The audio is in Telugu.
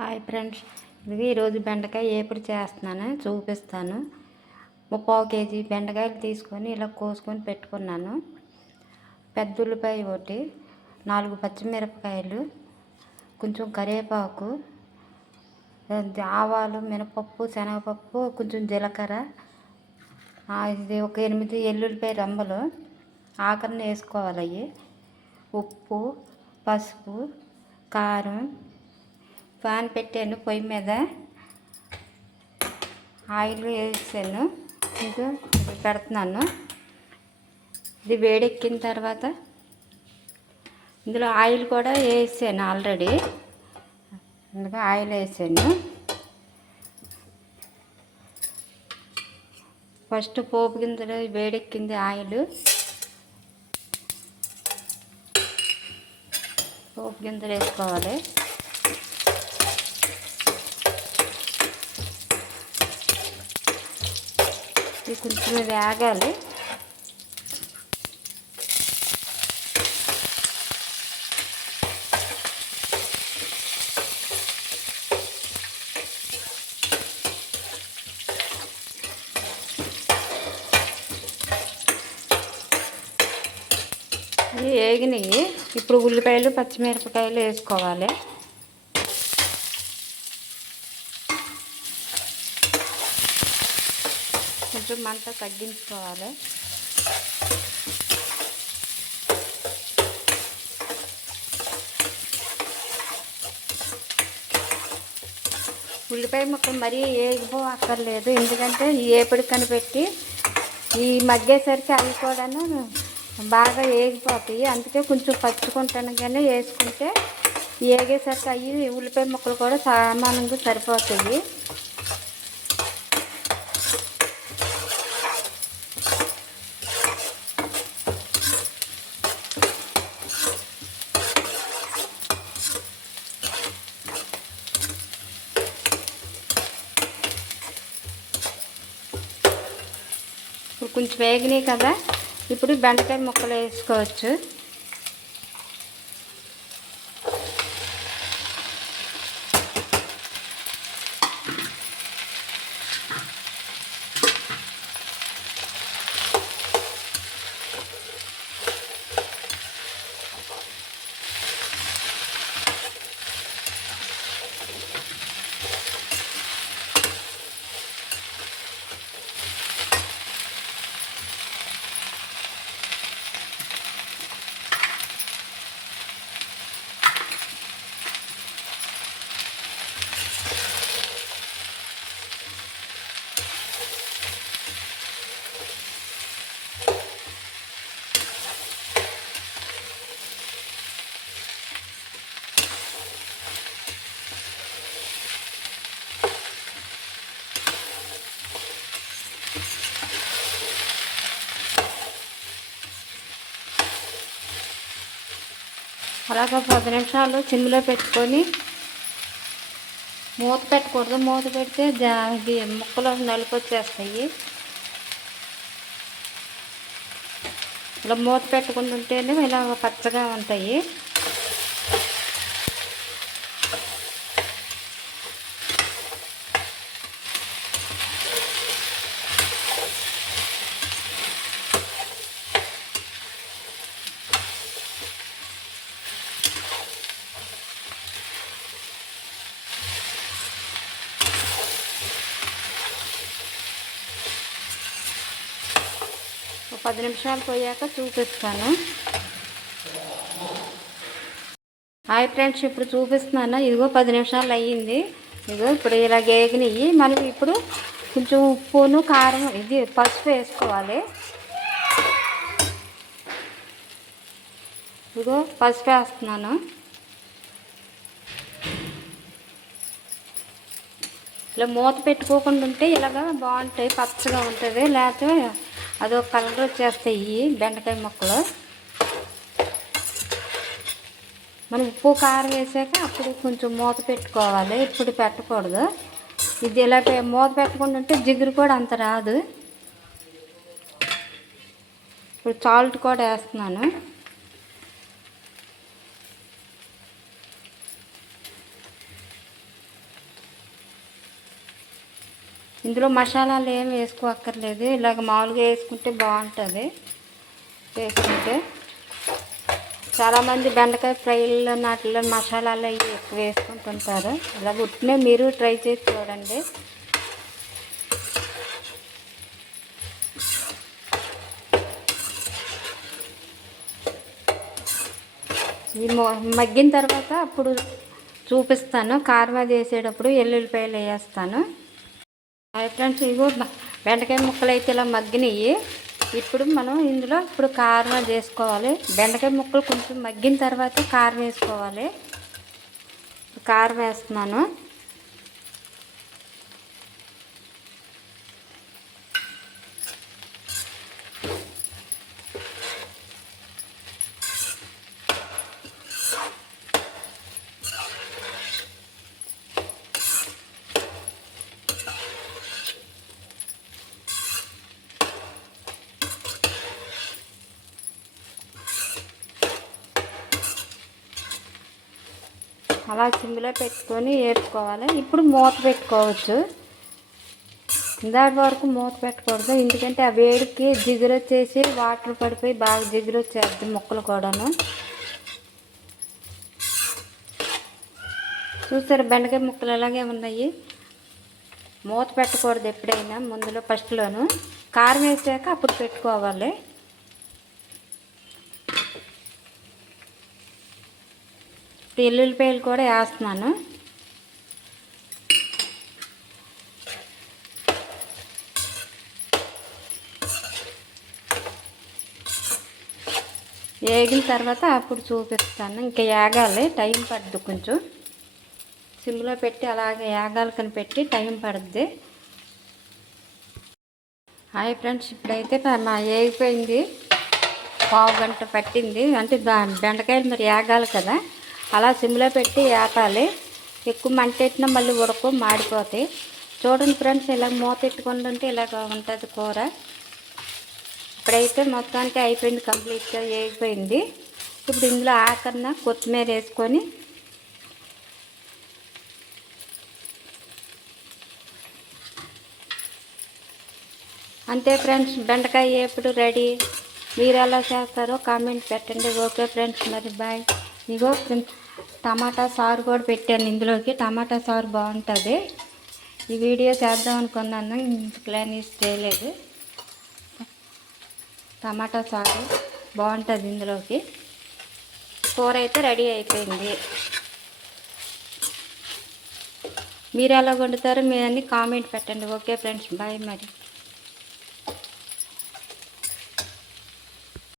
హాయ్ ఫ్రెండ్స్, ఇది ఈరోజు బెండకాయ ఏపుడు చేస్తున్నాను చూపిస్తాను. 3/4 కేజీ బెండకాయలు తీసుకొని ఇలా కోసుకొని పెట్టుకున్నాను. పెద్ద ఉల్లిపాయ ఒకటి, 4 పచ్చిమిరపకాయలు, కొంచెం కరివేపాకు, ఆవాలు, మినపప్పు, శనగపప్పు, కొంచెం జీలకర్ర, ఇది ఒక 8 ఎల్లుల్లిపాయ రంబలు ఆఖరణ వేసుకోవాలి. అవి ఉప్పు, పసుపు, కారం. పాన్ పెట్టాను, పొయ్యి మీద ఆయిల్ వేసాను. ఇంకా పెడుతున్నాను. ఇది వేడెక్కిన తర్వాత ఇందులో ఆయిల్ కూడా వేసాను ఆల్రెడీ. అందుకే ఆయిల్ వేసాను. ఫస్ట్ పోపు గింజలు వేడెక్కింది ఆయిల్. పోపు గింజలు వేసుకోవాలి. ఇది కొంచెం వేగాలి. ఇవి వేగినాయి. ఇప్పుడు ఉల్లిపాయలు, పచ్చిమిరపకాయలు వేసుకోవాలి. కొంచెం మంట తగ్గించుకోవాలి. ఉల్లిపాయ ముక్కలు మరీ అక్కర్లేదు, ఎందుకంటే ఏపుడు కనిపెట్టి ఈ మగ్గేసరికి అవి కూడాను బాగా వేగిపోతాయి. అందుకే కొంచెం పచ్చుకుంటానుగానే వేసుకుంటే వేగేసరికి అవి ఉల్లిపాయ ముక్కలు కూడా సమానంగా సరిపోతాయి. ఇప్పుడు కొంచెం వేగినాయి కదా, ఇప్పుడు బెండకాయ ముక్కలు వేసుకోవచ్చు. అలాగా 10 నిమిషాలు సిమ్లో పెట్టుకొని మూత పెట్టకూడదు. మూత పెడితే ముక్కలు నలుపు వచ్చేస్తాయి. ఇలా మూత పెట్టుకుంటుంటేనే ఇలా పచ్చగా ఉంటాయి. ఒక 10 నిమిషాలు పోయాక చూపిస్తాను. హాయ్ ఫ్రెండ్స్, ఇప్పుడు చూపిస్తున్నాను. ఇదిగో 10 నిమిషాలు అయ్యింది. ఇదిగో ఇప్పుడు ఇలా వేగినాయి. మనం ఇప్పుడు కొంచెం ఉప్పును, కారం, పసుపు వేసుకోవాలి. ఇదిగో పసుపు వేస్తున్నాను. ఇలా మూత పెట్టుకోకుండా ఉంటే ఇలాగా బాగుంటాయి, పచ్చగా ఉంటుంది. లేకపోతే అదొక కలర్ వచ్చేస్తాయి బెండకాయ ముక్కలు. మనం ఉప్పు, కారం వేసాక అప్పుడు కొంచెం మూత పెట్టుకోవాలి. ఇప్పుడు పెట్టకూడదు. ఇది ఇలా మూత పెట్టకుండా ఉంటే జిగురు కూడా అంత రాదు. ఇప్పుడు సాల్ట్ కూడా వేస్తున్నాను. ఇందులో మసాలాలు ఏం వేసుకోక్కర్లేదు, ఇలాగ మామూలుగా వేసుకుంటే బాగుంటుంది. వేసుకుంటే చాలామంది బెండకాయ ఫ్రైల్లో నాటిలో మసాలాలు అవి ఎక్కువ వేసుకుంటుంటారు. ఇలాగ ఉట్టినే మీరు ట్రై చేసి చూడండి. ఈ మగ్గిన తర్వాత అప్పుడు చూపిస్తాను. కారం అది వేసేటప్పుడు ఎల్లుల్లిపాయలు వేస్తాను. ఫ్రెండ్స్, ఇగో బెండకాయ ముక్కలు అయితే ఇలా మగ్గినవి. ఇప్పుడు మనం ఇందులో ఇప్పుడు కారం చేసుకోవాలి. బెండకాయ ముక్కలు కొంచెం మగ్గిన తర్వాత కారం వేసుకోవాలి. కారం వేస్తున్నాను. అలా సిమ్లో పెట్టుకొని వేపుకోవాలి. ఇప్పుడు మూత పెట్టుకోవచ్చు. ఇందాటి వరకు మూత పెట్టకూడదు, ఎందుకంటే ఆ వేడికి జిగురు వచ్చేసి వాటర్ పడిపోయి బాగా జిగురు వచ్చేస్తుంది ముక్కలు కూడాను. చూసారు బెండకాయ ముక్కలు ఎలాగే ఉన్నాయి. మూత పెట్టకూడదు ఎప్పుడైనా, ముందులో ఫస్ట్లోను కారం వేసాక అప్పుడు పెట్టుకోవాలి. ఎల్లుల్లిపాయలు కూడా వేస్తున్నాను. వేగిన తర్వాత అప్పుడు చూపిస్తాను. ఇంకా వేగాలి, టైం పడుతుంది కొంచెం. సిమ్లో పెట్టి అలాగే వేగాలి కనిపెట్టి టైం పడుద్ది. హాయ్ ఫ్రెండ్స్, ఇప్పుడైతే వేగిపోయింది. పావు గంట పట్టింది. అంటే బెండకాయలు మరి వేగాలి కదా, అలా సిమ్లో పెట్టి వేపాలి. ఎక్కువ మంట పెట్టినా మళ్ళీ ఉడకు, మాడిపోతాయి. చూడండి ఫ్రెండ్స్, ఇలా మూత పెట్టుకుంటూ ఉంటే ఇలాగ ఉంటుంది కూర. ఇప్పుడైతే మొత్తానికి అయిపోయింది, కంప్లీట్గా వేగిపోయింది. ఇప్పుడు ఇందులో ఆఖరిన కొత్తిమీర వేసుకొని అంతే ఫ్రెండ్స్, బెండకాయ ఎప్పుడు రెడీ. మీరు ఎలా చేస్తారో కామెంట్ పెట్టండి. ఓకే ఫ్రెండ్స్, మరి బాయ్. ఇగో టమాటా సారు కూడా పెట్టాను ఇందులోకి. టమాటా సారు బాగుంటుంది. ఈ వీడియో చేద్దాం అనుకున్నాను, ప్లాన్ చేయలేదు. టమాటా సారు బాగుంటుంది ఇందులోకి. కూర అయితే రెడీ అయిపోయింది. మీరు ఎలా వండుతారో మీరు అన్ని కామెంట్ పెట్టండి. ఓకే ఫ్రెండ్స్, బాయ్ మరి.